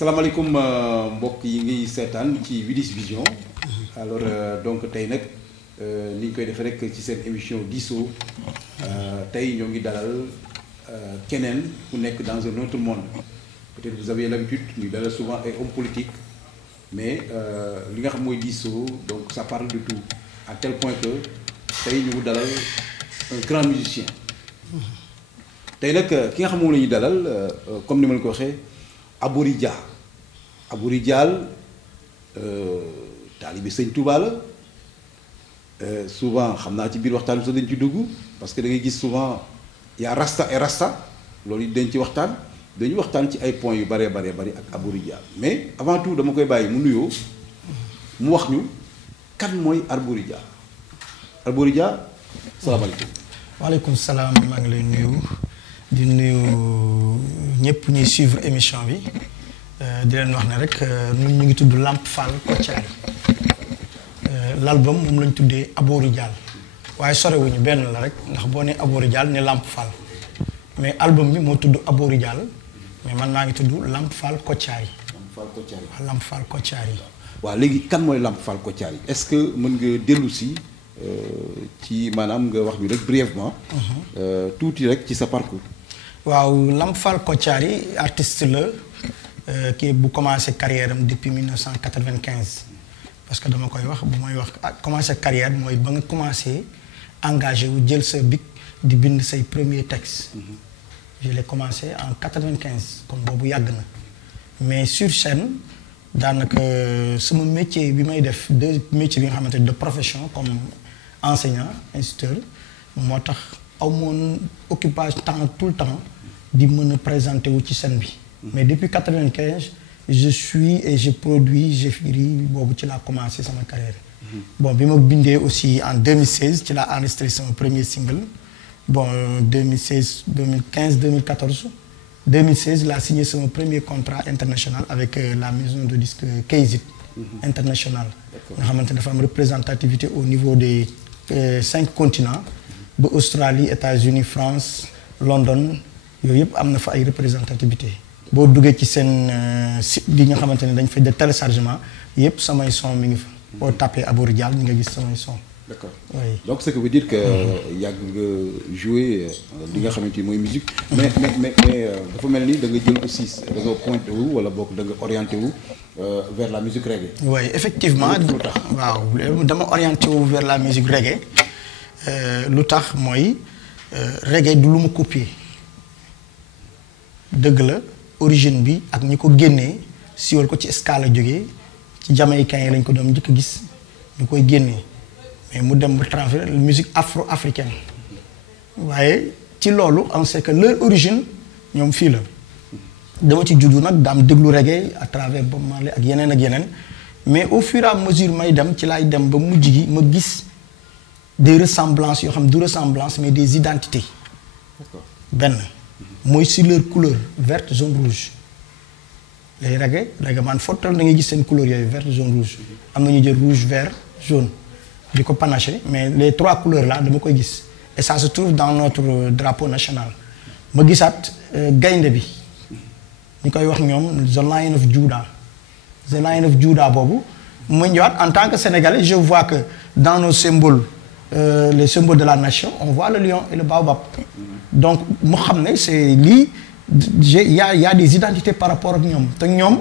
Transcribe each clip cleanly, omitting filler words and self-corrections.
salaamaaleykum mbokk yi ngiy seetaan ci Widish Vision alors donc tey nag ni ñu koy defee rek ci seen émission diisoo tey ñoo ngi dalal keneen ku nekk dans un autre monde peut-être vous avez l'habitude ñu dalal souvent ay hommes politiques mais li nga xam mooy diisoo donc ça parle de tout à tel point que tey ñu ngi dalal un grand musicien tey nag ki nga xam moom la ñuy dalal comme ni ma la ko waxee Abory Dia Abory Dia taalibe Sëñ Touba la souvent xam naa ci biir waxtaan bi sax dañ ci dugg parce que da ngay gis souvent yaa rasta et rasta loolu it dañ ci waxtaan dañu waxtaan ci ay points yu bëree bari ak Abory Dia mais avant tout dama koy bàyyi mu nuyoo mu wax ñu kan mooy Abory Dia Abory Dia salaamaaleykum. waaleykum salaam maa ngi lay nuyu di nuyu ñëpp ñuy suivre émission bi di leen wax ne rek ñun ñu ngi tudd Lamp Fall Kotiari l'album moom lañ tuddee Abory Dia waaye sorewuñu benn la rek ndax boo nee Abory Dia ne Lamp Fall mais album bi moo tudd Abory Dia mais man maa ngi tudd Lamp Fall Kotiari. Lamp Fall Kotiari waaw Lamp Fall Kotiari. waaw léegi kan mooy Lamp Fall Kotiari est-ce que mën nga dellu si ci maanaam nga wax ñu rek brièvement tuuti rek ci sa parcours. waaw Lamp Fall Kotiari artiste la kii bu commencé carrière am depuis 1995 parce que dama koy wax bu may wax commencé carrière mooy ba nga commencé engagé wu jël sa bic di bind say premier texte. Je l'ai commencé en 95 comme boobu yàgg na mais sur scène daanaka sama métier bi may def deux métiers bi nga xamante ne de profession comme enseignant instituteur moo tax aw moon occupation temps tout le temps di mën a présenter wu ci scène bi. mais depuis 95 je suis et je produis j'écris boobu ci laa commencé sama carrière. bon bi ma bindee aussi en 2016 ci laa enregistré sama premier single. bon 2016 2015 2014 2016 laa signé sama premier contrat international avec la maison de disque Kayzit international nga xamante ne dafa am représentativité au niveau des 5 continents ba Australie États-Unis France London yooyu yëpp am na fa ay représentativité boo duggee ci seen site bi nga xamante ne dañ fay de téléchargement yëpp samay son mi ngi fa boo tapé Abory Dia ñi nga gis samay son. D'accord. Oui. Donc ce qui veut dire que yàgg nga jouer li nga xamante ni mooy musique mais dafa mel ni da nga jël aussi da nga pointé wu wala boog da nga orienté wu vers la musique reggae. Oui effectivement lu tax waaw dama orienté wu vers la musique reggae lu tax mooy reggae du lu ma copier dëgg la origine bi ak ñi ko génnee siwal ko ci Ska la jógee ci jamaïcains yi lañ ko doon njëkk a gis ñu koy génnee. mais mu dem ba travers musique afro-africaine waaye ci loolu on sait que leur origine ñoom fii la dama ci juddu nag daam déglu reggae à travers Bob Marley ak yeneen mais au fur et à mesure may dem ci laay dem ba mujj gi ma gis des ressemblances yoo xam du ressemblance mais des identités benn mooy sur leur couleur verte jaune rouge les reggae man fottal da ngay gis seen couleur yooyu verte jaune rouge am na ñu jël rouge vert jaune di ko panaché mais les 3 couleurs là dama koy gis et ça se trouve dans notre drapeau national ma gisaat gaynde bi ñu koy wax ñoom the Lion of Judah boobu ma ñëwaat en tant que Sénégalais je vois que dans nos symboles les symboles de la nation on voit le lion et le baobab donc mu xam ne c'est lii y a des identités par rapport ak ñoom te ñoom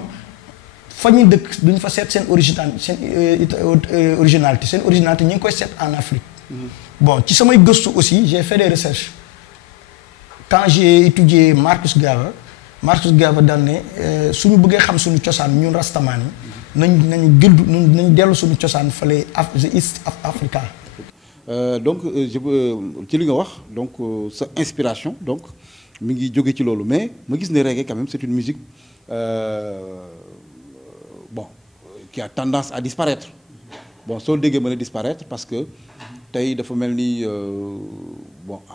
fa ñu dëkk duñ fa seet seen originalité ñu ngi koy seet en Afrique. bon ci samay gëstu aussi j'ai fait des recherches quand j'ai étudié Marcus Garvey daan ne suñu bëggee xam suñu cosaan ñun rastaman yi nañu dellu suñu cosaan fële East Africa. donc ci li nga wax donc sa inspiration donc mi ngi jóge ci loolu mais ma gis ne reggae quand même c'est une musique qui a tendance à disparaître soo déggee mën a disparaître parce que tey dafa mel ni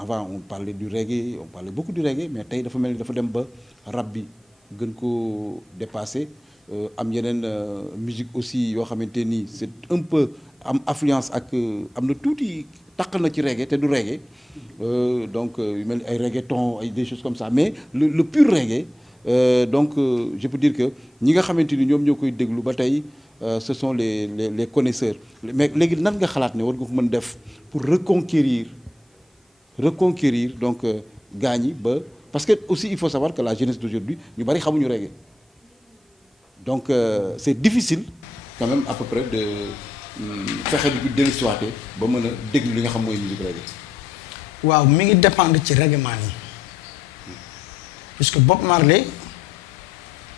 avant on parlait du reggae on parlait beaucoup du reggae mais tey dafa mel ni dafa dem ba rap bi gën ko dépasser am yeneen musique aussi yoo xamante ni c'est un peu am affluence ak am na tuuti taq na ci reggae te du reggae donc yu mel ni ay reggaeton ay des choses comme ça mais le pur reggae donc je peux dire que ñi nga xamante ni ñoom ñoo koy déglu ba tey ce sont les connaisseurs mais léegi nan nga xalaat ne war nga ko mën def pour reconquérir donc gaañ yi ba parce que aussi il faut savoir que la jeunesse d'aujourd'hui ñu bari xamuñu reggae donc c'est difficile quand même à peu près de fexe bi dellusiwaate ba mën a déglu li nga xam mooy musique reggae. waaw mi ngi dépendre ci reggae man yi puisque Bob Marley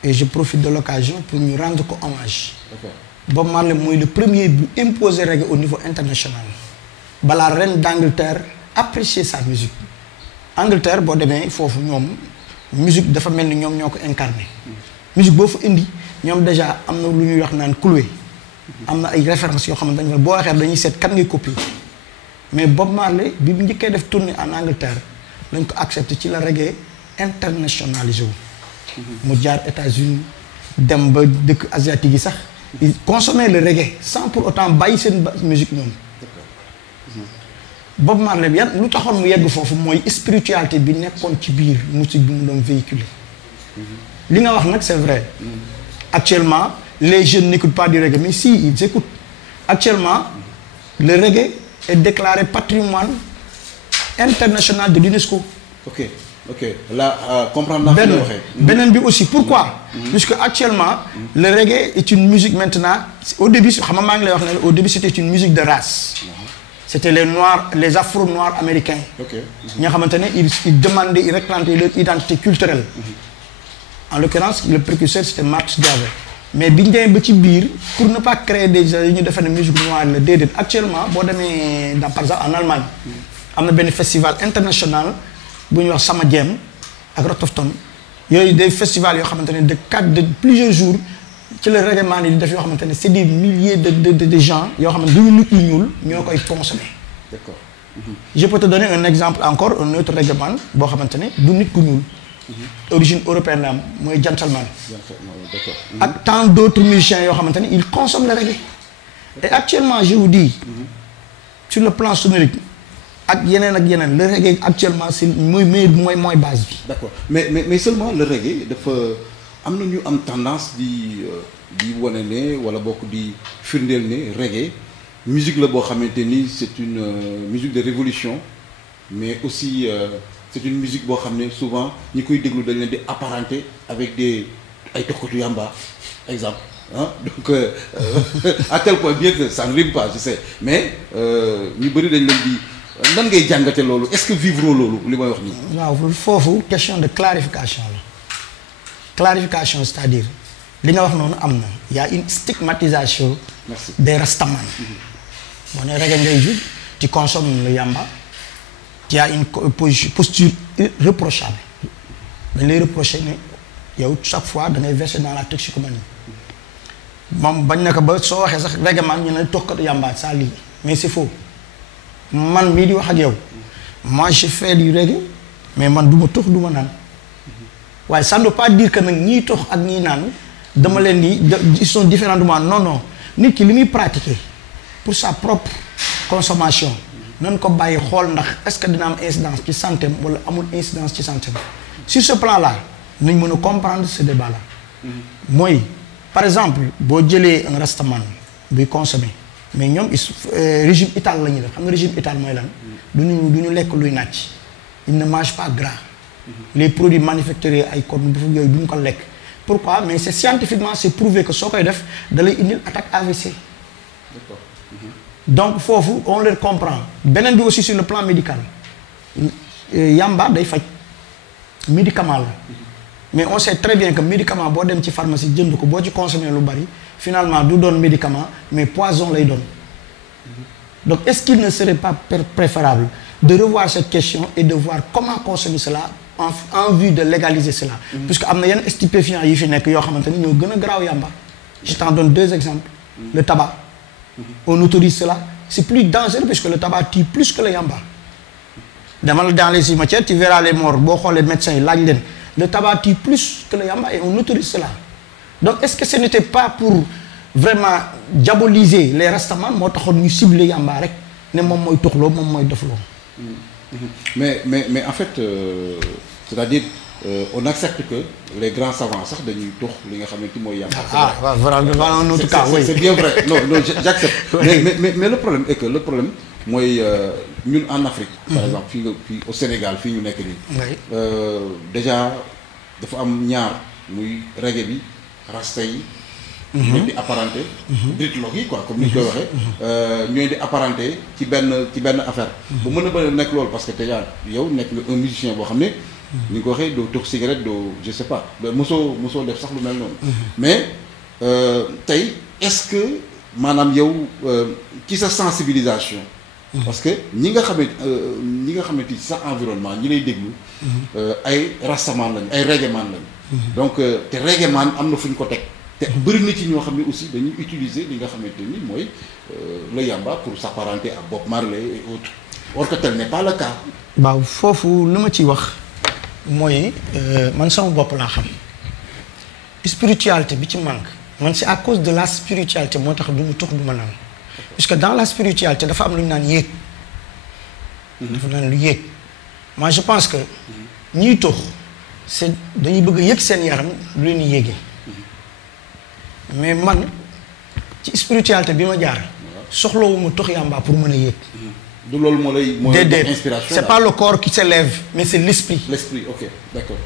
et je profite de l'occasion pour ñu rendre ko hommage. D'accord. Bob Marley mooy le premier bu imposer reggae au niveau international balaa reine d'Angleterre apprécier sa musique. Angleterre boo demee foofu ñoom musique dafa mel ni ñoom ñoo ko incarné musique boo fa indi ñoom déjà am na lu ñuy wax naan cloué am na ay références yoo xamante ne boo waxee dañuy seet kan ngay copier mais Bob Marley bi mu njëkkee def tournée en Angleterre lañ ko accepté ci la reggae internationalisé wu. mu jaar États-Unis dem ba dëkk asiatique yi sax ils consommaient le reggae sans pour autant bàyyi seen musique ñoom. Bob Marley bi yan lu taxoon mu yegg foofu mooy spiritualité bi nekkoon ci biir musique bi mu doon véhiculer li nga wax nag c'est vrai actuellement les jeunes n'écoutent pas du reggae mais si ils écoutent actuellement le reggae est déclaré patrimoine international de l'UNESCO. ok là comprendre naa. beneen bi aussi pourquoi. puisque actuellement le reggae est une musique maintenant au début xam nga maa ngi lay wax ne au début c'était une musique de race. C'était les noirs, les afro-noirs américains. Ñoo xamante ne ils demandaient, ils réclamaient leur identité culturelle. En l'occurrence, le précurseur c'était Marcus Garvey. Mais bi ñu demee ba ci biir pour ne pas créer des ñu defee ne musique noire la déedéet actuellement boo demee dans par exemple en Allemagne am na benn festival international bu ñuy wax Sama Jam ak Rotterdam yooyu des festivals yoo xamante ne de plusieurs jours. ci la reggae man yi di def yoo xamante ne c'est des milliers de gens yoo xamante ne du ñu nit ñu ñuul ñoo koy consommer. D'accord. Je peux te donner un exemple encore un autre reggae man boo xamante ne du nit ku ñuul. origine européenne la am mooy Gentleman. D'accord. ak tant d'autres musiciens yoo xamante ne ils consomment le reggae. et actuellement je vous dis. sur le plan sonorique ak yeneen le reggae actuellement c'est mooy base bi. D'accord mais seulement le reggae dafa. am na ñu am tendance di wane ne wala bokk di firndeel ne reggae musique la boo xamante ni c'est une musique de révolution mais aussi c'est une musique boo xam ne souvent ñi koy déglu dañ leen di apparenté avec ay tokkatu yamba exemple donc à tel point bien que ça ne rime pas je sais mais ñu bëri dañ leen di nan ngay jàngate loolu est-ce que vivre loolu li may wax nii. waaw foofu question de clarification la. Clarification c'est-à-dire li nga wax noonu am na y a une stigmatisation. Merci. Des rastaman. Boo nee reggae ngay jug tu consommes le yamba tu as une posture reprochable dañ lay reprocher ne yow chaque fois da ngay verser dans la toxicomanie moom bañ na ko ba soo waxee sax reggae man ñu ne tokkatu yamba ça lii mais c'est faux man mii di wax ak yow moi je fais du reggae mais man du ma tox du ma naan. waaye ça ne veut pas dire que nag ñiy tox ak ñiy naan dama leen di ils sont différents de moi non nit ki li muy pratiquer pour sa propre consommation nañ ko bàyyi xool ndax est-ce que dina am incidence ci santé wala amul incidence ci santé sur ce plan là nañ mën a comprendre ce débat là. mooy par exemple boo jëlee un rastaman buy consommer mais ñoom régime ital la ñuy def xam nga régime ital mooy lan. du ñu lekk luy nàcc ils ne mangent pas gras. Les produits manufacturés ay corne bu yooyu du ñu ko lekk pourquoi mais c'est scientifiquement c'est prouvé que soo koy def da lay indil attaque AVC. D'accord. Donc foofu on les comprend beneen bi aussi sur le plan médical yamba day faj médicament la mais on sait très bien que médicament boo dem ci pharmacie jënd ko boo ci consommer lu bari finalement du doon médicament mais poison lay doon donc est-ce qu'il ne serait pas préférable de revoir cette question et de voir comment consommer cela en vue de légaliser cela. Puisque am na yenn stupéfiants yi fi nekk yoo xamante ni ñoo gën a garaaw yamba. Je t'en donne deux exemples. Le tabac. On autorise cela. C'est plus dangereux puisque le tabac tue plus que le yamba. Demal dans les cimetières tu verras les morts boo xoolee médecins yi laaj leen le tabac tue plus que le yamba et on autorise cela. Donc est-ce que ce n'était pas pour vraiment diaboliser les rastaman moo taxoon ñu cibler yamba rek ne moom mooy toxloo moom mooy dofloo. Mais en fait c'est-à-dire on accepte que les grands savants sax dañuy tux li nga xamante mooy yàmba. waaw voilà un autre cas oui. C'est bien vrai non j'accepte. mais le problème est que le problème mooy ñun en Afrique. par exemple fii au Sénégal fii ñu nekk nii. déjà dafa am ñaar muy reggae bi rasta yi. ñooy di apparenté. dreadlock yi quoi comme ni ñu koy waxee. ñooy di apparenté ci benn affaire. ba mën a bëri nekk loolu parce que déjà yow nekk nga un musicien boo xam ne. ni nga ko waxee doo tux cigarette doo je sais pas mosoo def sax lu mel noonu. mais tey est-ce que maanaam yow ci sa sensibilisation. parce que ñi nga xamante ci sa environnement ñi lay déglu. ay rastaman lañu ay reggaeman lañu. donc te reggaeman am na fu ñu ko teg. te bëri na ci ñoo xam ne aussi dañuy utiliser li nga xamante ni mooy le yamba pour s'apparenter à Bob Marley et autres or que tel n'est pas le cas. waaw foofu lu ma ciy wax mooy man sama bopp laa xam spiritualité bi ci manque man c'est à cause de la spiritualité moo tax du mu tux du ma naan puisque dans la spiritualité dafa am lu ñu naan yéeg. dafa naan lu yéeg. moi je pense que ñiy tux c'est dañuy bëgg a yëg seen yaram lu leen di yéegee. mais man ci spiritualité bi ma jaar soxlawuma tox yamba pour mën a yéeg. du loolu moo lay inspiration. c'est pas le corps qui s'élève mais c'est l'esprit. L'esprit, ok, d'accord.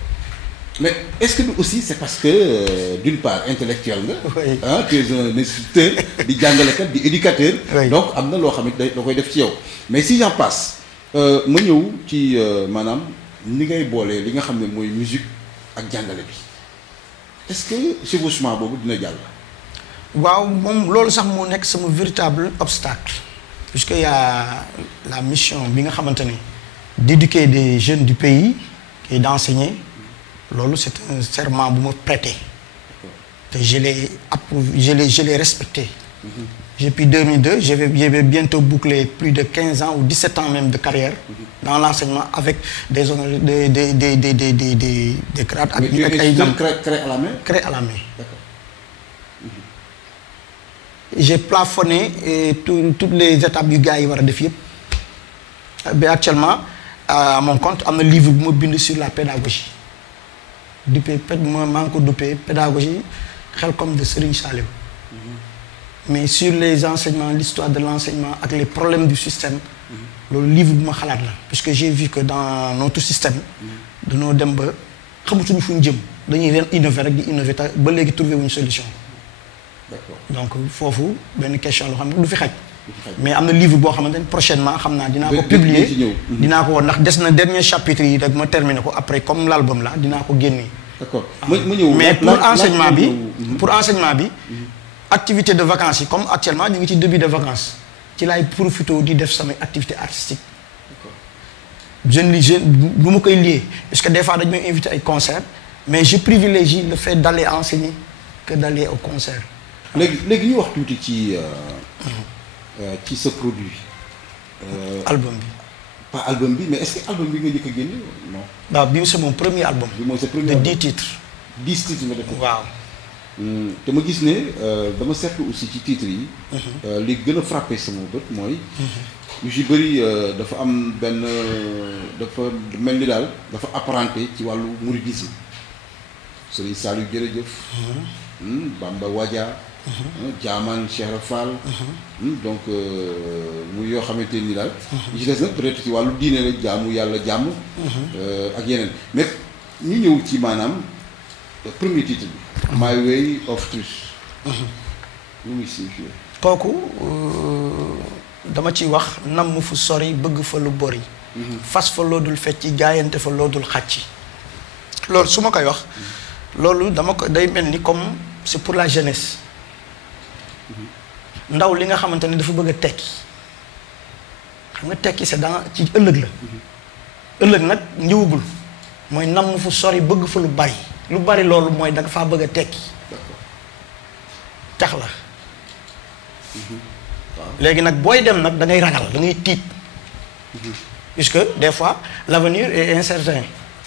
Mais est-ce que aussi c'est parce que d'une part intellectuel nga. Oui. Ah, tu es un instructeur di jàngalekat di éducateur. Oui. Donc am na loo xam ne da koy def ci yow. Mais si j'en passe ma ñëw ci maanaam ni ngay boolee li nga xam ne mooy musique ak jàngale bi est-ce que chevauchement boobu dina jàll. waaw moom loolu sax moo nekk sama véritable obstacle puisque y a la mission bi nga xamante ne d'éduquer des jeunes du pays et d'enseigner loolu c'est un serment bu ma prêté te je l'ai approuvé je l'ai respecté. Depuis 2002 je vais bientôt boucler plus de 15 ans ou 17 ans même de carrière dans l'enseignement avec des grades ak ay créé à la main. créé à la main. D'accord. J'ai plafonné toutes les étapes yu gars yi war a def yëpp ba actuellement à mon compte am na livre bu ma bind sur la pédagogie duppee maa ngi ko duppee pédagogie Xelcom de Serigne Saliou. Mais sur les enseignements l'histoire de l'enseignement ak les problèmes du système loolu livre bu ma xalaat la puisque j'ai vu que dans notre système dañoo dem ba xamatuñu fu ñu jëm dañuy leen innover rek di innover te ba léegi trouver wuñu solution. D'accord. Donc foofu benn question loo xam ne du fi xaj. mais am na livre boo xamante ne prochainement xam naa dinaa ko publier dinaa ko woon ndax des na dernier chapitre yi rek ma terminer ko après comme l'album là dinaa ko génnee. D'accord ma ñëw mais pour enseignement bi activité de vacances yi comme actuellement ñu ngi ci début de vacances ci laay profité di def samay activité artistique jeune bu ma koy lié parce que des fois dañu may invité ay concert mais je privilégie le fait d'aller enseigner que d'aller au concert. léegi ñu wax tuuti ci ce produit. album bi. pas album bi mais est-ce que album bi nga njëkk a génne non. waaw bii c'est mon premier album. bi mooy sa premier de album 10 titres. 10 titres nga def. waaw. te ma gis ne dama seetlu aussi ci titres yi. li gën a frappé sama bët mooy. yu ci bëri dafa am benn dafa mel ni daal dafa apparenté ci wàllu mouridisme. Serigne Saliou jërëjëf. Bamba Wadia. Jaamaan Cheikh Fall. donc muy yoo xamante ni daal. yi ci des nag peut-être ci wàllu diine la jaamu yàlla jàmm. ak yeneen mais ñu ñëw ci maanaam premier titre bi. My Way of Truth. lu muy signifié. kooku dama ciy wax namm fu sori bëgg fa lu bori. fas fa loodul fecci jaayante fa loodul xàcci. loolu su ma koy wax. loolu dama ko day mel ni comme c'est pour la jeunesse. ndaw li nga xamante ne dafa bëgg a tekki xam nga tekki c'est dans ci ëllëg la. ëllëg nag ñëwagul mooy namm fu sori bëgg fa lu bari loolu mooy da nga faa bëgg a tekki. tax la. léegi nag booy dem nag da ngay ragal da ngay tiit. puisque des fois l'avenir est incertain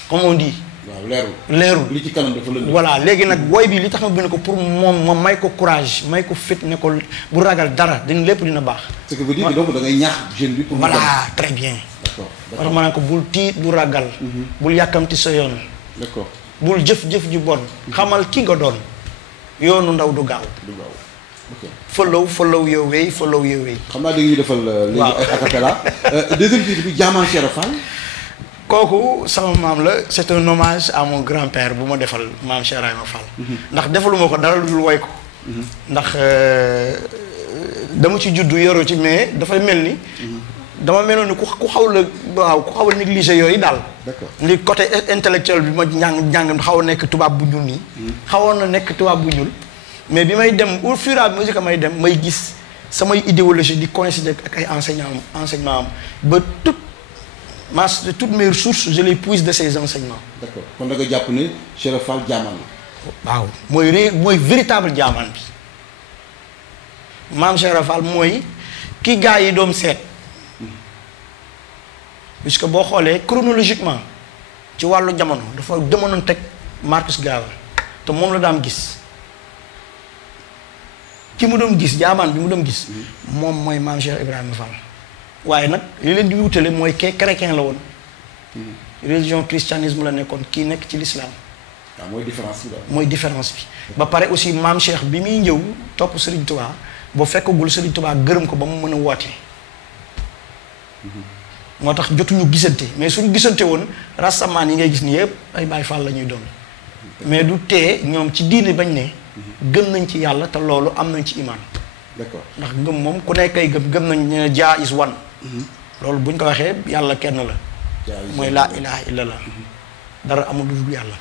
comme on dit. waaw leerul li ci kanam dafa lënd. voilà léegi nag booy bi li tax ma bind ko pour moom ma may ko courage may ko fit ne ko bu ragal dara dina lépp dina baax. ce que veut dire donc da ngay ñaax jeune bi pour. voilà très bien. d'accord war ma ne ko bul tiit bu ragal. bul yàkkamti sa yoon. d'accord bul jëf-jëf ju bon xamal ki nga doon yoonu ndaw du gaaw ok follow your way xam naa dañuy defal léegi ay acapella deuxième titre bi Jaamaan Cheikh Fall kooku sama maam la c'est un hommage à mon grand-père bu ma defal maam Cheikh Ibrahima Fall ndax defaluma ko dara lu dul woy ko ndax dama ci juddu yoru ci mais dafay mel ni dama meloon ni ku xaw a négligé yooyu daal li côté intellectuel bi ma njàng xaw a nekk tubaab bu ñuul nii xawoon na nekk tubaab bu ñuul mais bi may dem au fur et à mesure que may dem may gis samay idéologie di coïncider ak ay enseignement am ba toutes mes ressources je les puise de ces enseignements. D'accord kon da nga jàpp ne Cheikh Fall jaamaan la. waaw mooy véritable jaamaan bi maam Cheikh Fall mooy ki gaa yi doom seet puisque boo xoolee chronologiquement ci wàllu jamono dafa demoon teg Marcus Garvey te moom la daan gis ki mu doon gis jaamaan bi mu doon gis moom mooy maam Cheikh Ibrahima Fall. waaye nag li leen di wutale mooy kee chrétien la woon religion christianisme la nekkoon kii nekk ci l'islam waaw mooy différence bi ba pare aussi maam Cheikh bi muy ñëw topp Serigne Touba boo fekkagul Serigne Touba gërëm ko ba mu mën a woote moo tax jotuñu gisante mais suñu gisante woon rastamaan yi ngay gis ni yëpp ay Baay Faal la ñuy doon mais du tee ñoom ci diine bañ ne gëm nañ ci yàlla te loolu am nañ ci imaan d'accord ndax gëm moom ku nekk ay gëm nañ ne Jah is one loolu buñ ko waxee yàlla kenn la mooy laa ilaha illallah dara amul lu dul yàlla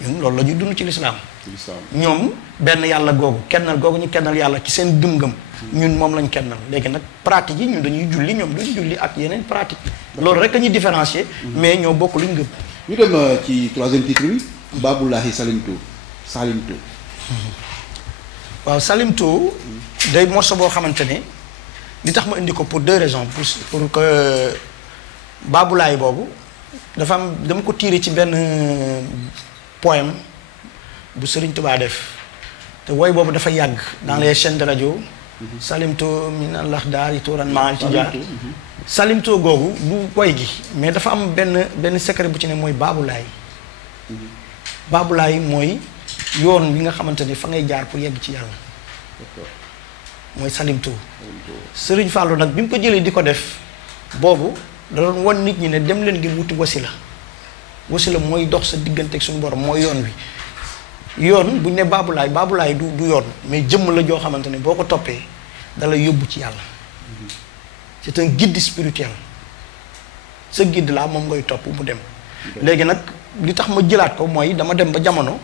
ñun loolu la ñuy dund ci lislaam ñoom benn yàlla googu kennal googu ñu kennal yàlla ci seen gëm-gëm ñun moom lañ kennal léegi nag pratique yi ñun dañuy julli ñoom duñ julli ak yeneen pratique loolu rek a ñuy différencier mais ñoo bokk luñ gëm ñu dem ci troisième titre bi Babulahi Salimto waaw Salimto day morceau boo xamante ne li tax ma indi ko pour deux raisons pour que Babulaay boobu dafa am dama ko tiré ci benn poème bu Serigne Touba def te woy boobu dafa yàgg dans les chaînes de radio Salimto min Allah daari tuuran maal ci jaar Salimto googu du woy gi mais dafa am benn secret bu ci ne mooy Babulaay mooy yoon bi nga xamante ni fa ngay jaar pour yegg ci yàlla mooy Salimto Serigne Fallou nag bi mu ko jëlee di ko def boobu da doon wan nit ñi ne dem leen ngir wuti wasila mooy dox sa diggante ak suñu borom mooy yoon wi yoon buñ ne Babulaay du yoon mais jëmm la joo xamante ne boo ko toppee dala yóbbu ci yàlla c'est un guide spirituel sa guide laa moom ngay topp mu dem léegi nag li tax ma jëlaat ko mooy dama dem ba jamono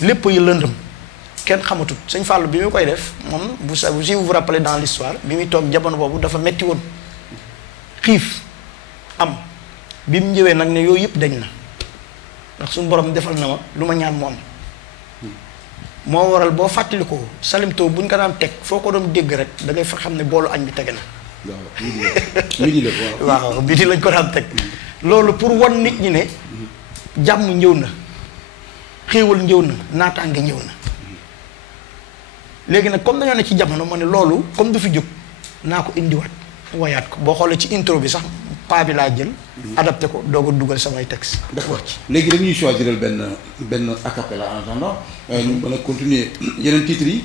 lépp yi lëndëm kenn xamatut sëñ Fallou bi mu koy def moom si vous vous rappelez dans l'histoire bi muy toog jamono boobu dafa metti woon xiif am bi mu ñëwee nag ne yooyu yëpp dañ na ndax suñu borom defal na ma lu ma ñaan mu am moo waral boo fàttalikoo Salimto bu ñu ko daan teg foo ko doon dégg rek da ngay fa xam ne boolu añ bi tege na waaw midi lañ ko daan teg loolu pour wan nit ñi ne jàmm ñëw na xéewal ñëw na naataange ñëw na léegi nag comme dañoo ne ci jamono ma ne loolu comme du fi jóg naa ko indiwaat wayaat ko boo xoolee ci intro bi sax paa bi laa jël adapté ko doog a dugal samay texte d'accord léegi dañuy choisiral benn acapella en attendant ñu mën a continuer yeneen titres yi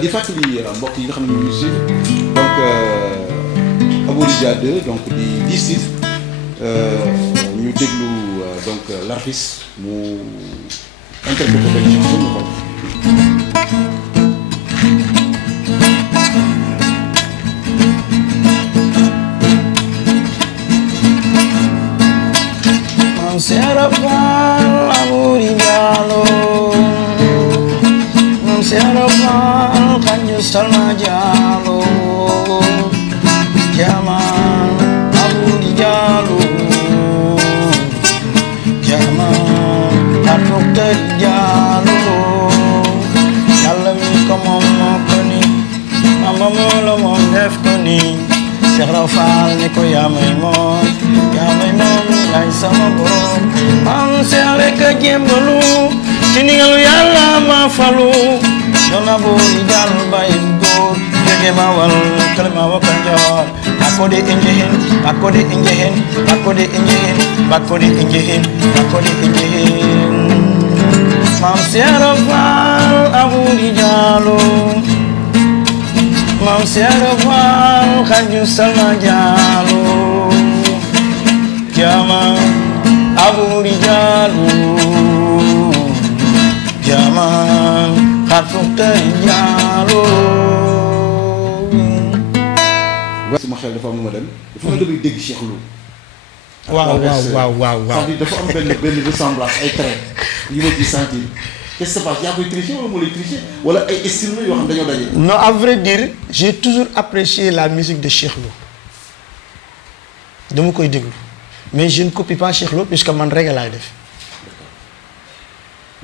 di fàttali mbokk yi nga xam ne ñu suivre donc Abouridja 2 donc di 10 titres ñu déglu donc l'artiste mu interprété benn chanson ñu xool Cheikh Fall Abouridja Mam Cheikh Fall kanju salma jalo Jaman Abouridja Jaman atuk terjalo Yàlla mi ko moom moo ko ni mama moo la moom def ko ni Cheikh Fall ni ko yaa may moom ay sama borom am Cheikh rek a jémbalu ci ndigalu Yàlla ma falu doon Abouridja bay góor jóge ma wal kalima wa Kajoor ak bakode enjehen bakode enjehen bakode enjehen bakode enjehen bakode enjehen mam serofal aburi jalo mam serofal khaju salma jalo jama aburi jalo jama khafukta jalo. sama xel dafa am lu ma dem dafa nga damay dégg Cheikh Lo. waaw c'est-à-dire dafa am benn ressemblance ay traits yi ma ci sentir qu'est-ce qui se passe yaa koy tricher wala moo lay tricher wala ay style yoo xam dañoo daje. non à vrai dire j'ai toujours apprécié la musique de Cheikh Lo dama koy déglu mais je ne copie pas Cheikh Lo puisque man reggae laay def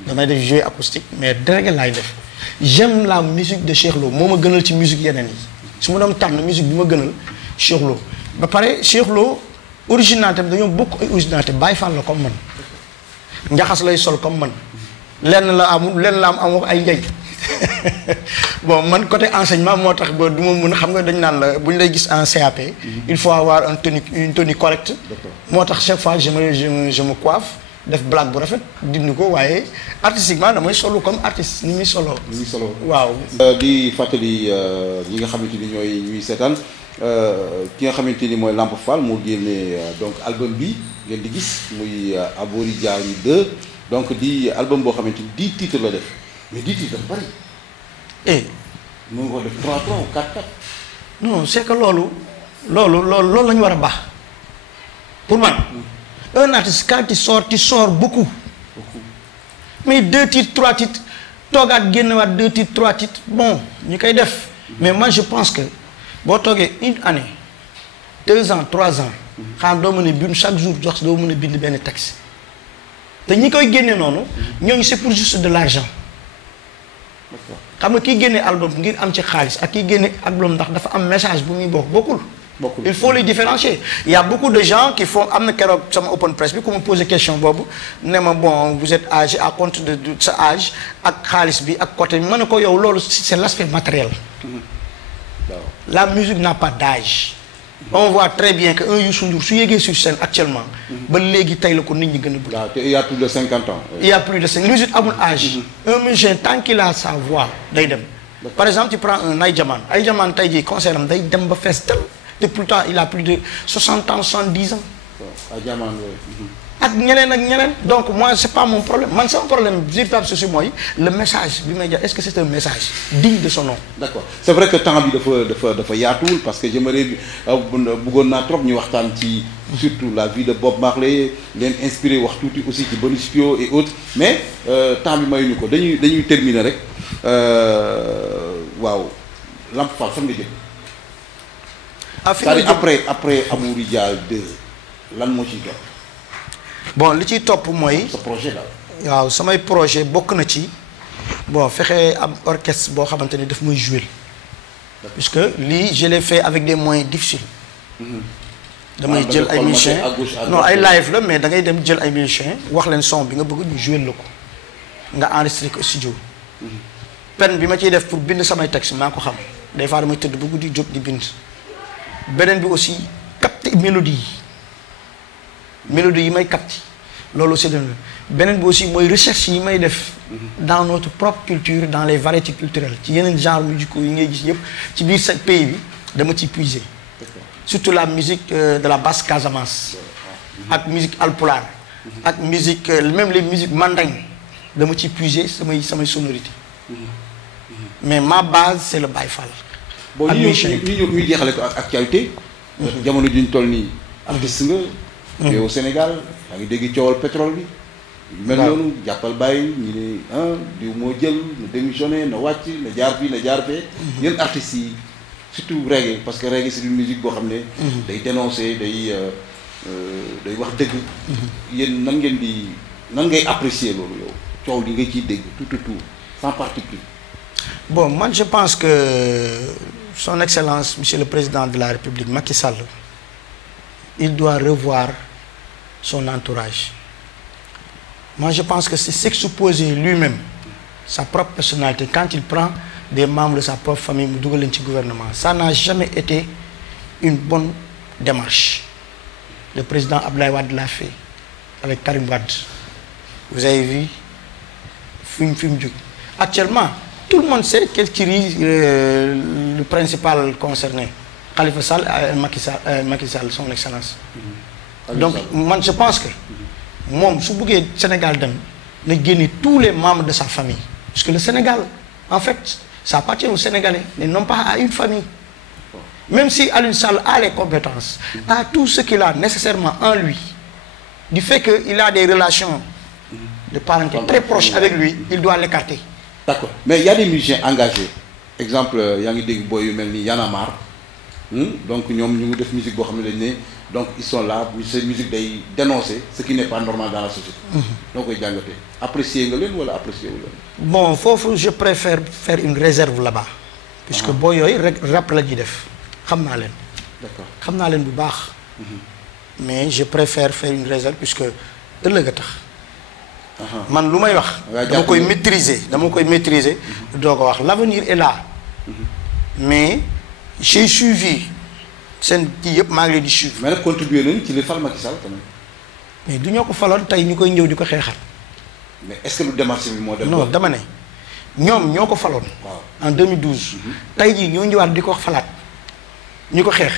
damay def jeu acoustique mais reggae laay def j'aime la musique de Cheikh Lo moo ma gënal ci musique yeneen yi su ma doon tànn musique bi ma gënal Cheikh Lo ba pare Cheikh Lo originalité dañoo bokk ay originalité Baye Fall la comme man njaxas lay sol comme man lenn la am ay njëg bon man côté enseignement moo tax ba du ma mën xam nga dañ naan la bu ñu lay gis en CAP il faut avoir une tenue correcte moo tax chaque fois je me coiffe def blague bu rafet dindi ko waaye artistiquement damay solo comme artiste ni muy solo waaw di fàttali ñi nga xamante ni ñuy seetaan ki nga xamante ni mooy Lamp Fall moo génne donc album bi ngeen di gis muy Abouri Dialy 2 donc di album boo xamante ni 10 titres la def mais 10 titres dafa bari mu ngi ko def 3 ou 4 non c'est que loolu la ñu war a baax pour man un artiste quand tu sors beaucoup mais 2 titres 3 titres toogaat génnewaat 2 titres 3 titres bon ñu koy def mais moi je pense que boo toogee une année 2 ans 3 ans xam doo mën a bind chaque jour jox doo mën a bind benn texte te ñi koy génne noonu ñooñu c'est pour juste de l'argent xam nga kiy génne album ngir am ci xaalis ak kiy génne album ndax dafa am message bu muy bokkul il faut les différencier il y a beaucoup de gens qui font am na keroog sama open press bi ku ma posé question boobu ne ma bon vous êtes âgé à compte de sa âge ak xaalis bi ak côté bi ma ne ko yow loolu c'est l'aspect matériel la musique n'a pas d'âge on voit très bien que un Youssou Ndour su yéegee sur scène actuellement ba léegi tey la ko nit ñi gën a bëgg. waaw te il y a plus de 50 ans. il y a plus de 50 musique amul âge. un musicien tant qu'il a sa voix day dem. par exemple tu prends un Ayjaman tey jii concert am day dem ba fees tel te pourtant il a plus de 60 ans 70 ans. waaw Ayjaman ak ñeneen donc moi c'est pas mon problème man sama problème véritable ceci mooy le message bi may jox est-ce que c'est un message digne de son nom. d'accord c'est vrai que temps bi dafa yaatuwul parce que j'aimerais bëggoon naa trop ñu waxtaan ci surtout la vie de Bob Marley leen inspiré wax tuuti aussi ci Bonus Pio et autres mais temps bi mayuñu ko dañuy terminer rek waaw Lamp Fall fan nga jëm. c'est-à-dire après Abouri Dialy 2 lan moo ciy topp. bon li ciy topp mooy. sa projet daal. waaw samay projet bokk na ci bon fexe am orchestre boo xamante ni daf muy jouer puisque lii je l'ai fait avec des moyens difficiles. damay jël ay musiciens non ay live la mais da ngay dem jël ay musiciens wax leen son bi nga bëgg ñu jouer la ko nga enregistré ko studio. peine bi ma ciy def pour bind samay texte maa ko xam des fois damay tëdd ba guddi jóg di bind beneen bi aussi capter mélodie yi may capter loolu c'est beneen bi aussi mooy recherche yi may def dans notre propre culture dans les variétés culturelles ci yeneen genre musicaux yi ngay gis yëpp ci biir sa pays bi dama ciy puiser surtout la musique de la basse Casamance ak musique alpulaar ak musique même les musiques mandingues dama ciy puiser samay sonorité mais ma base c'est le Baye Fall. bon ñu jeexale ko ak actualité. jamono juñ toll nii artiste nga. yow Sénégal yaa ngi dégg coowal pétrole bi. mel noonu jàppal bàyyi ñu ne diw moo jël na démissionné na wàcc na jaar fii na jaar fee. yéen artistes yi surtout reggae parce que reggae c'est une musique boo xam ne. day dénoncer day wax dëgg. yéen nan ngay apprécier loolu yow coow li nga ciy dégg tout sans parti pris. Bon, moi je pense que son Excellence, Monsieur le Président de la République, Macky Sall, il doit revoir son entourage. Moi je pense que c'est s'exposer lui-même, sa propre personnalité, quand il prend des membres de sa propre famille, mu dugal leen ci gouvernement. Ça n'a jamais été une bonne démarche. Le président Abdoulaye Wade l'a fait avec Karim Wade. Vous avez vu actuellement, tout le monde sait quel est le principal concerné. Khalifa Sall et Macky Sall, son excellence. Donc, moi, je pense que moi, si vous voulez Sénégal, de gagner tous les membres de sa famille. Parce que le Sénégal, en fait, ça appartient aux Sénégalais, mais non pas à une famille. Même si Aliou Sall a les compétences, a tout ce qu'il a nécessairement en lui, du fait qu'il a des relations de parenté très proches avec lui, il doit l'écarter. D'accord. Mais il y a des musiciens engagés. Exemple, il y a des boys qui Y'en a marre. Donc, ils ont fait musique, donc ils sont là, cette musique dénoncer ce qui n'est pas normal dans la société. Donc, ils ont apprécié ou apprécier. Bon, je préfère faire une réserve là-bas. Puisque les boys, rap la def. D'accord. Je sais bu baax. Mais je préfère faire une réserve puisque ëllëg a tax. Man lu may wax dama koy maîtriser doo ko wax l'avenir est là. Mais j'ai suivi seen kii yëpp maa ngi leen di suivre. Mais nag contribuer nañu ci li fal Macky Sall quand même. Mais du ñoo ko faloon tey ñu koy ñëw di ko xeexal. Mais est-ce que lu démarche bi moo dem. Non dama ne ñoom ñoo ko faloon. En 2012. tey jii ñoo ñëwaat di ko falaat ñu ko xeex.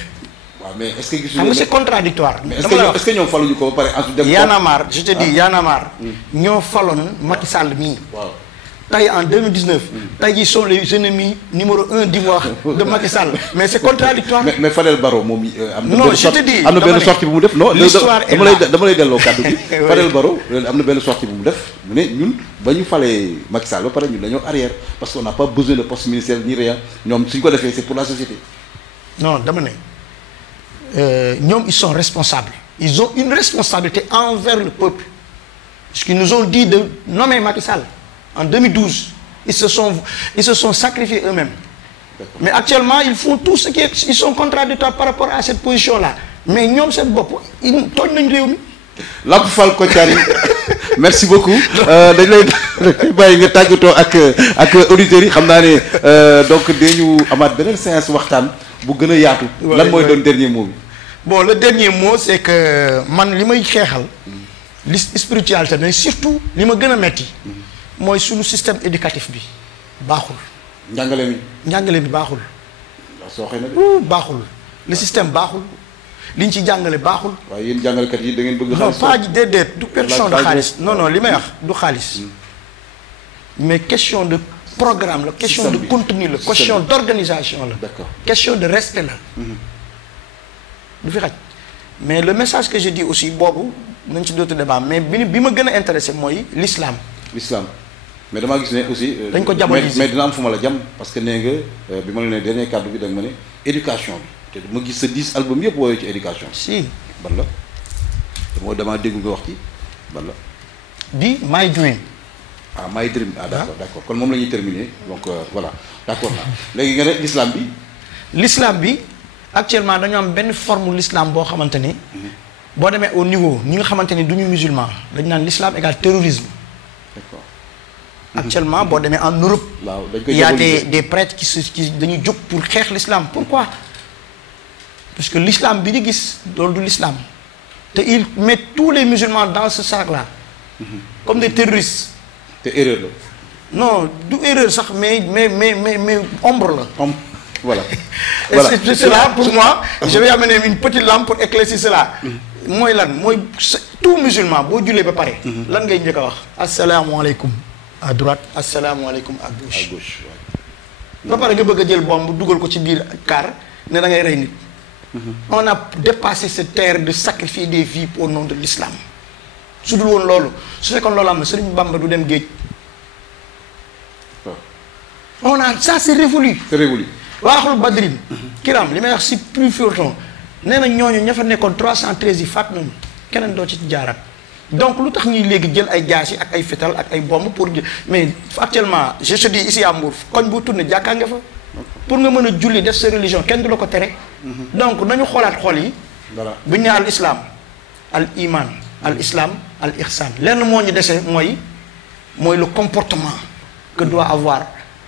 Mais est-ce que xam nga c'est contradictoire. Mais est-ce que ñoom faluñu ko ba pare ensuite dem. Y'en a marre, je te dis Y'en a marre. ñoo faloon Macky Sall mii. Tey en 2019. tey jii sont les ennemis numéro 1 de Macky Sall. Mais c'est contradictoire. Mais Fadel Barro moom non je te dis am na benn sortie bu mu def. non l'histoire est là dama lay delloo kàddu gi. Fadel Barro am na benn sortie bu mu def mu ne ñun ba ñu falee Macky Sall ba pare ñun dañoo arrière parce qu'on n'a pas besoin de poste ministériel ni rien ñoom suñ ko defee c'est pour la société. Non dama ne ils sont responsables. Ils ont une responsabilité envers le peuple. Parce qu'ils nous ont dit de nommer Macky Sall en 2012. Ils se sont sacrifiés eux-mêmes. Mais actuellement, ils font tout ce qui est... Ils sont contradictoires par rapport à cette position-là. Mais nous, c'est bon. Ils tournent une réunion. Lamp Fall Kotiari, merci beaucoup. dañ lay bàyyi nga tàggatoo ak auditeurs yi xam naa ne donc dañu amaat beneen séance waxtaan bu gën a yaatu. lan mooy doon dernier mot bi. Bon, le dernier mot c'est que man li may xeexal li spiritualité mais surtout li ma gën a metti mooy suñu système éducatif bi baaxul. njàngale mi baaxul. soo xëy na baaxul le système baaxul liñ ci jàngale baaxul. waaye yéen jàngalekat yi da ngeen bëgg xaalis. non pas déedéet du question de xaalis non li may wax du xaalis. mais question de programme la question de contenu la question d'organisation la. D'accord. Question de respect la. du fi xaj mais le message que je dis aussi boobu nañ ci d'autres débats mais bi ma gën a intéressé mooy l'islam. Mais damaa gis ne aussi. dañ ko diaboliser mais dina am fu ma la jam parce que nee nga bi ma la ne dernier kàddu bi da nga ma ne éducation bi te ma gis sa 10 album yëpp wooyoo ci éducation. si ban la te moo damaa dégg nga wax ci ban la. bi My Dream. My Dream d'accord kon moom la ñuy terminer donc voilà d'accord léegi nga ne l'islam bi. Actuellement dañu am benn forme l'islam boo xamante ni. boo demee au niveau ñi nga xamante ni du ñu musulman dañu naan l'islam égale terrorisme. D'accord. Actuellement boo demee en Europe. il y a des prêtres qui dañuy jóg pour xeex l'islam pourquoi parce que l'islam bi ñu gis loolu du l'islam te ils mettent tous les musulmans dans ce sac là. comme des terroristes. te erreur la. non du erreur sax mais ombre la. Voilà. Et c'est cela pour moi je vais amener une petite lampe pour éclaircir cela. mooy lan mooy tout musulman boo jullee ba pare. lan ngay njëkk a wax. asalaamaaleykum à droite asalaamaaleykum à gauche. ba pare nga bëgg a jël bombe dugal ko ci biir car ne da ngay rey nit. on a dépassé cette terre de sacrifier des vies au nom de l'islam su dul woon loolu su fekkoon loolu am na Sëriñ Bamba du dem géej. on a ça c'est révolu. waaxul badrin kiram li may wax si plus furton nee na ñooñu ña fa nekkoon 313 yi faat nañu keneen doo ci jaaraat donc lu tax ñuy léegi jël ay jaasi ak ay fetal ak ay bomb pour mais actuellement je te dis ici à Mbour koñ bu tourné jàkkaa nga fa pour nga mën a julli def sa religion kenn du la ko tere donc nañu xoolaat xol yi bu ñu ne al islam al iman al islam al ihsan lenn moo ñu dese mooy le comportement que doit avoir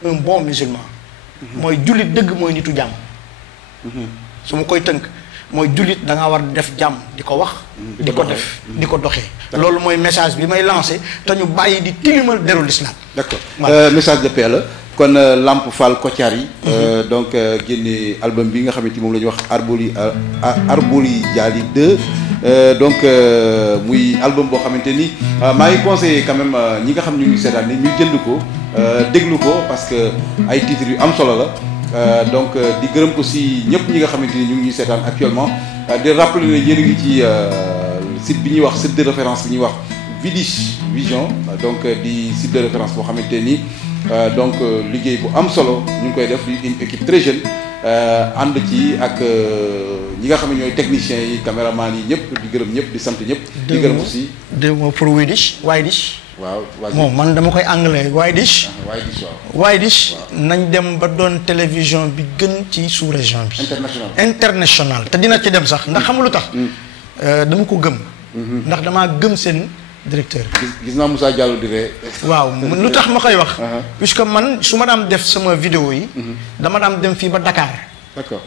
un bon musulman mooy jullit dëgg mooy nitu jàmm su ma koy tënk mooy jullit da nga war def jàmm di ko wax. di ko def di ko doxee. loolu mooy message bi may lancé te ñu bàyyi di tilimal deru l'islam. d'accord message de paix la kon Lamp Fall Kotiari donc génne album bi nga xamante moom la ñuy wax Arboli Diali 2 donc muy album boo xamante ni maa ngi conseillé quand même ñi nga xam ñu ngi seetaan ni ñu jënd ko déglu ko parce que ay titres yu am solo la donc di gërëm aussi ñëpp ñi nga xamante ni ñu ngi ñuy seetaan actuellement di rappeler ne yéen a ngi ci site bi ñuy wax site de référence bi ñuy wax Vidish Vision donc di site de référence boo xamante ni donc liggéey bu am solo ñu ngi koy def di une équipe très jeune ànd ci ak ñi nga xam ne ñooy techniciens yi caméraman yi ñëpp di gërëm ñëpp di sant ñëpp. di gërëm aussi 2 mots pour Widish Widish. waaw moom man dama koy anglais Widish. Widish waaw. Widish nañ dem ba doon télévision bi gën ci sous-région bi. international te dina ci dem sax ndax xam lu tax. dama ko gëm. ndax damaa gëm seen directeur. gis naa Moussa Diallo di ree. waaw lu tax ma koy wax. puisque man su ma daan def sama vidéo yi. dama daan dem fii ba Dakar. d'accord.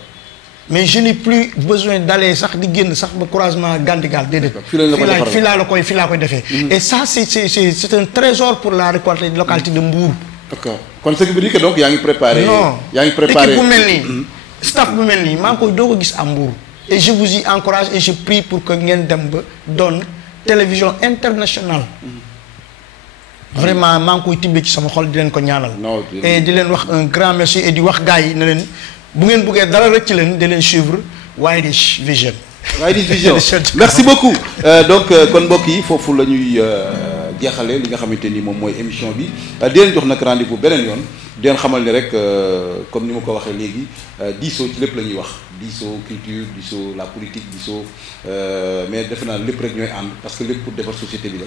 mais je n'ai plus besoin d'aller sax di génn sax ba croisement Gandigal déedéet. fii laa koy defee. et ça c'est un trésor pour la localité de Mbour. d'accord kon ce qui veut dire que donc yaa ngi préparé. non équipe bu mel nii. staff bu mel nii maa ngi koy doo ko gis à Mbour. et je vous y encourage et je prie pour que ngeen dem ba doon télévision internationale. vraiment maa ngi koy tibbee ci sama xol di leen ko ñaanal. et di leen wax un grand merci et di wax gars yi ne leen. bu ngeen bëggee dara rëcc leen di leen suivre Widish Vision. Widish Vision merci beaucoup donc kon mbokk yi foofu la ñuy jeexale li nga xamante ni moom mooy émission bi di leen jox nag rendez-vous beneen yoon di leen xamal ni rek comme ni ma ko waxee léegi diisoo ci lépp la ñuy wax diisoo culture diisoo la politique diisoo mais defe naa lépp rek ñooy ànd parce que lépp pour defar société bi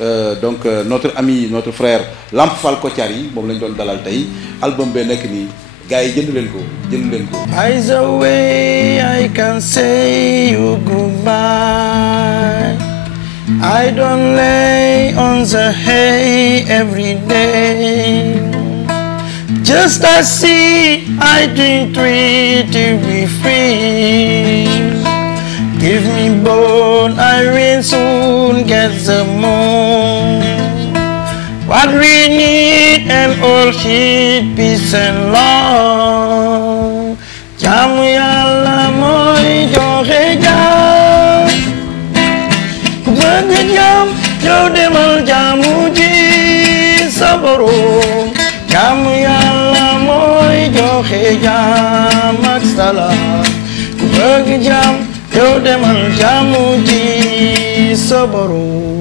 la donc notre ami notre frère Lamp Fall Kotiari moom la ñu doon dalal tey album bee nekk nii. gars yi jënd leen ko. By the way I can say you goodbye. I don't lay on the hay every day. Just I see I drink 3 to be free. Give me bone, I will soon get the moon. What we need and all heat, peace and love. Jaamu Yàlla mooy joxe jaam. Ku bëgg jaam yow demal jaamu ji sa Boroom. Jaamu Yàlla mooy joxe jaam ak salaam. Ku bëgg jaam yow demal jaamu ji sa Boroom.